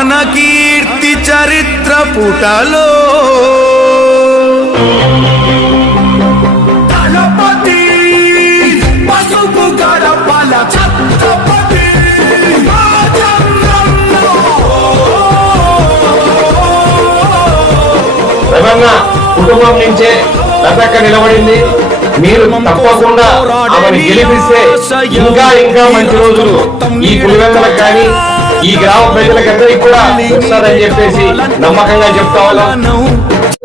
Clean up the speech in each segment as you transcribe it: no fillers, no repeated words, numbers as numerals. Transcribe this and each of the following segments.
మన కీర్తి చరిత్ర పుటలో దళపతి పసుపు గడపల ఛత్రపతి కుటుంబం నుంచే లతక్క నిలబడింది. మీరు తప్పకుండా ఆమెను గెలిపిస్తే ఇంకా ఇంకా మంచి రోజులు ఈ పులివెందులకు కానీ ఈ గ్రామ ప్రజలకందరికీ కూడా వస్తారని చెప్పేసి నమ్మకంగా చెప్తా ఉన్నాను.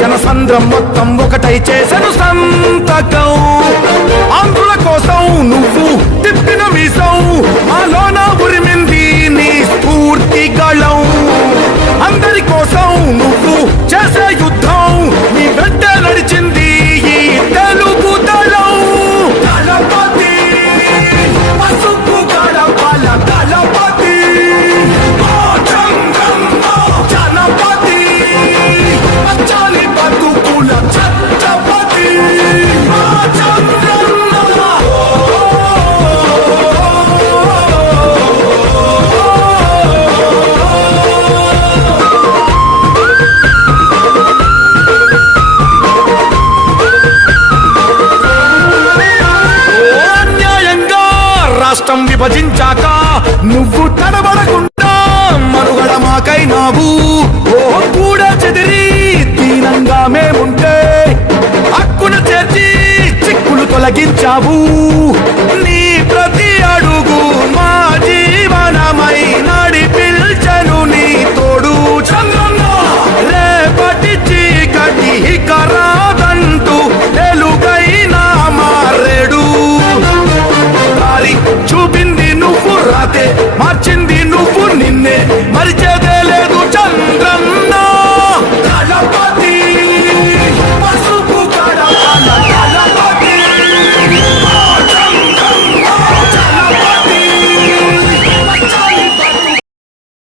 జనసంద్రం మొత్తం ఒకటై చేసను సంతకం. ఆంధ్రుల కోసం నువ్వు తిప్పిన మీసం మాలోన ఉరిమింది నీ స్ఫూర్తి గళం. అందరి కోసం నువ్వు చేసే యుద్ధం నీ వెంట నడిచింది ఈ తెలుగు దళం. దళపతి పసుపు గడపల దళపతి జనపతి పచ్చాలి బతుకుల ఛత్రపతి రాష్ట్రం విభజించాక నువ్వు తడబడకుండా మనుగడ మాకైనావు. ఓ కూడా చెదిరి దీనంగా మేముంటే హక్కున చేర్చి చిక్కులు తొలగించావు. నీ ప్రతి అడుగు మా జీవనమైన